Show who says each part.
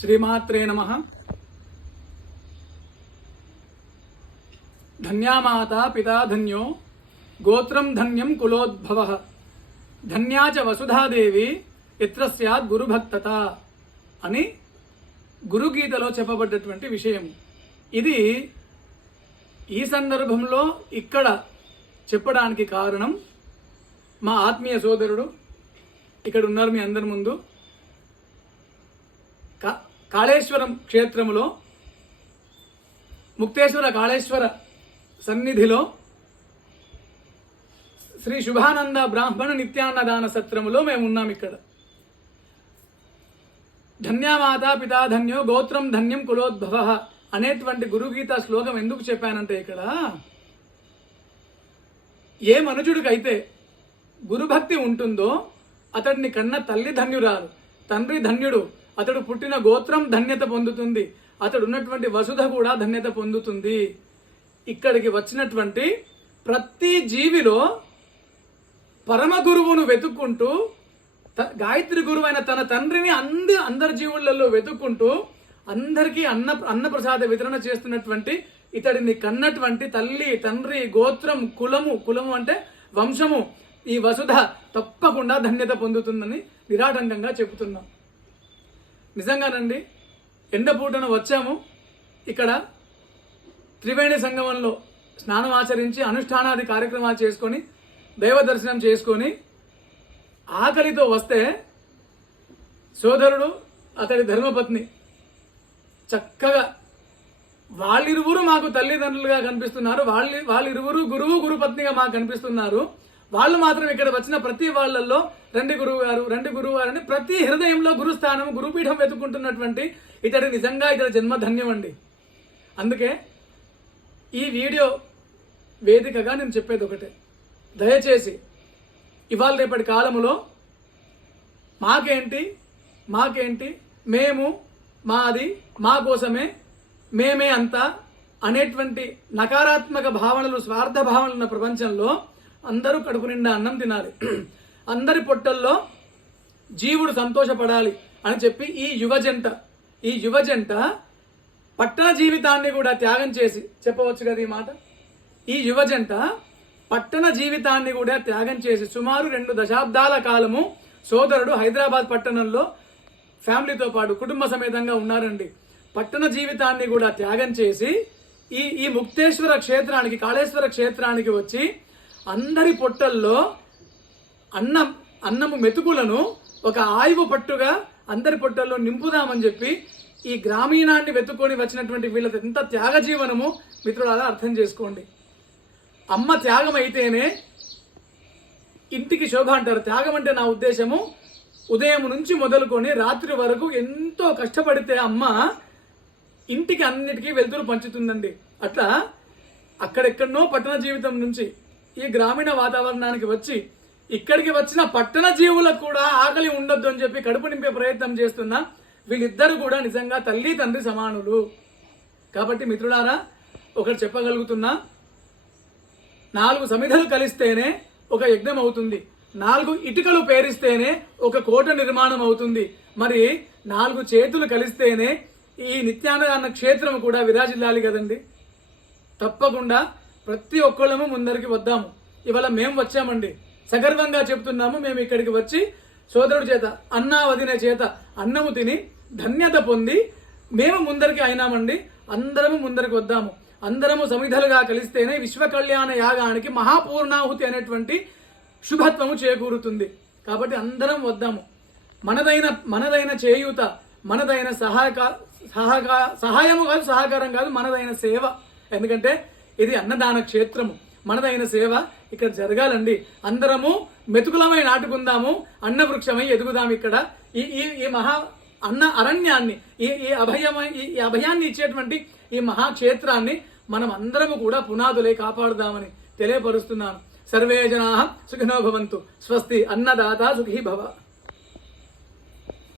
Speaker 1: శ్రీమాత్రే నమ. ధన్యామాత పితా ధన్యో గోత్రం ధన్యం కులోద్భవ. ధన్యా చ వసుధాదేవి ఇత్ర స్యాత్ గురుభక్తత అని గురుగీతలో చెప్పబడ్డటువంటి విషయం. ఇది ఈ సందర్భంలో ఇక్కడ చెప్పడానికి కారణం మా ఆత్మీయ సోదరుడు. ఇక్కడ ఉన్నారు మీ అందరి ముందు. కాళేశ్వరం క్షేత్రములో ముక్తేశ్వర కాళేశ్వర సన్నిధిలో శ్రీ శుభానంద బ్రాహ్మణ నిత్యాన్నదాన సత్రములో మేము ఉన్నాం ఇక్కడ ధన్యమాత పితా ధన్యో గోత్రం ధన్యం కులోద్భవ అనేటువంటి గురుగీత శ్లోకం ఎందుకు చెప్పానంటే ఇక్కడ ఏ మనుజుడికైతే గురుభక్తి ఉంటుందో అతడిని కన్న తల్లి ధన్యురాలు తండ్రి ధన్యుడు అతడు పుట్టిన గోత్రం ధన్యత పొందుతుంది. అతడు ఉన్నటువంటి వసుధ కూడా ధన్యత పొందుతుంది. ఇక్కడికి వచ్చినటువంటి ప్రతి జీవిలో పరమ గురువును వెతుక్కుంటూ త- గాయత్రి గురువైన తన తండ్రిని అంది అందరి జీవులలో వెతుక్కుంటూ అందరికీ అన్న అన్నప్రసాద వితరణ చేస్తున్నటువంటి ఇతడిని కన్నటువంటి తల్లి తండ్రి గోత్రం కులము కులము అంటే వంశము ఈ వసుధ తప్పకుండా ధన్యత పొందుతుందని నిరాటంకంగా చెబుతున్నాం. నిజంగానండి ఎండపూటన వచ్చాము. ఇక్కడ త్రివేణి సంగమంలో స్నానం ఆచరించి అనుష్ఠానాది కార్యక్రమాలు చేసుకొని దైవ దర్శనం చేసుకొని ఆకలితో వస్తే సోదరుడు అతడి ధర్మపత్ని చక్కగా వాళ్ళిరువురు మాకు తల్లిదండ్రులుగా కనిపిస్తున్నారు. వాళ్ళ వాళ్ళిరువురు గురువు గురుపత్నిగా మాకు కనిపిస్తున్నారు. వాళ్ళు మాత్రం ఇక్కడ వచ్చిన ప్రతి వాళ్ళల్లో రండి గురువు గారు రండి గురువు గారు అని ప్రతి హృదయంలో గురుస్థానం గురుపీఠం వెతుక్కుంటున్నటువంటి ఇతడు నిజంగా ఇతడు జన్మ ధన్యం అండి అందుకే ఈ వీడియో వేదికగా నేను చెప్పేది ఒకటే. దయచేసి ఇవాళ రేపటి కాలంలో మాకేంటి మాకేంటి మేము మాది మా కోసమే మేమే అంతా అనేటువంటి నకారాత్మక భావనలు స్వార్థ భావనలు ఉన్న ప్రపంచంలో అందరూ కడుపు నిండా అన్నం తినాలి. అందరి పొట్టల్లో జీవుడు సంతోషపడాలి అని చెప్పి ఈ యువజంట ఈ యువజంట పట్టణ జీవితాన్ని కూడా త్యాగం చేసి చెప్పవచ్చు కదా ఈ మాట? ఈ యువజంట పట్టణ జీవితాన్ని కూడా త్యాగం చేసి సుమారు రెండు దశాబ్దాల కాలము సోదరుడు హైదరాబాద్ పట్టణంలో ఫ్యామిలీతో పాటు కుటుంబ సమేతంగా ఉన్నారండి. పట్టణ జీవితాన్ని కూడా త్యాగం చేసి ఈ ఈ ముక్తేశ్వర క్షేత్రానికి కాళేశ్వర క్షేత్రానికి వచ్చి అందరి పొట్టల్లో అన్నం అన్నము మెతుకులను ఒక ఆయువు పట్టుగా అందరి పొట్టల్లో నింపుదామని చెప్పి ఈ గ్రామీణాన్ని వెతుక్కొని వచ్చినటువంటి వీళ్ళది ఎంత త్యాగ జీవనము మిత్రులారా అర్థం చేసుకోండి. అమ్మ త్యాగం అయితేనే ఇంటికి శోభ అంటారు. త్యాగం అంటే నా ఉద్దేశము ఉదయం నుంచి మొదలుకొని రాత్రి వరకు ఎంతో కష్టపడితే అమ్మ ఇంటికి అన్నిటికీ వెలుతురు పంచుతుందండి. అట్లా అక్కడెక్కడనో పట్టణ జీవితం నుంచి ఈ గ్రామీణ వాతావరణానికి వచ్చి ఇక్కడికి వచ్చిన పట్టణ జీవులకు కూడా ఆకలి ఉండొద్దు అని చెప్పి కడుపు నింపే ప్రయత్నం చేస్తున్న వీళ్ళిద్దరు కూడా నిజంగా తల్లి తండ్రి సమానులు. కాబట్టి మిత్రులారా ఒకటి చెప్పగలుగుతున్నా. నాలుగు సమిధలు కలిస్తేనే ఒక యజ్ఞం అవుతుంది. నాలుగు ఇటుకలు పేరిస్తేనే ఒక కోట నిర్మాణం అవుతుంది. మరి నాలుగు చేతులు కలిస్తేనే ఈ నిత్యాన్నదాన క్షేత్రం కూడా విరాజిల్లాలి కదండి. తప్పకుండా ప్రతి ఒక్కళ్ళము ముందరికి వద్దాము. ఇవాళ మేము వచ్చామండి. సగర్వంగా చెప్తున్నాము మేము ఇక్కడికి వచ్చి సోదరుడి చేత అన్నా వదిన చేత అన్నము తిని ధన్యత పొంది మేము ముందరికి అయినామండి. అందరము ముందరికి వద్దాము. అందరము సమిధలుగా కలిస్తేనే విశ్వ కళ్యాణ యాగానికి మహాపూర్ణాహుతి అనేటువంటి శుభత్వము చేకూరుతుంది. కాబట్టి అందరం వద్దాము. మనదైన మనదైన చేయూత మనదైన సహాయక సహకా సహాయము కాదు సహకారం కాదు మనదైన సేవ. ఎందుకంటే ఇది అన్నదాన క్షేత్రము. మనదైన సేవ ఇక్కడ జరగాలండి. అందరము మెతుకులమై నాటుకుందాము. అన్న వృక్షమై ఎదుగుదాం ఇక్కడ. ఈ ఈ ఈ మహా అన్న అరణ్యాన్ని ఈ ఈ అభయమై ఈ అభయాన్ని ఇచ్చేటువంటి ఈ మహాక్షేత్రాన్ని మనం అందరము కూడా పునాదులే కాపాడుదామని తెలియపరుస్తున్నాను. సర్వే జనా సుఖినో భవంతు. స్వస్తి అన్నదాత సుఖీ భవ.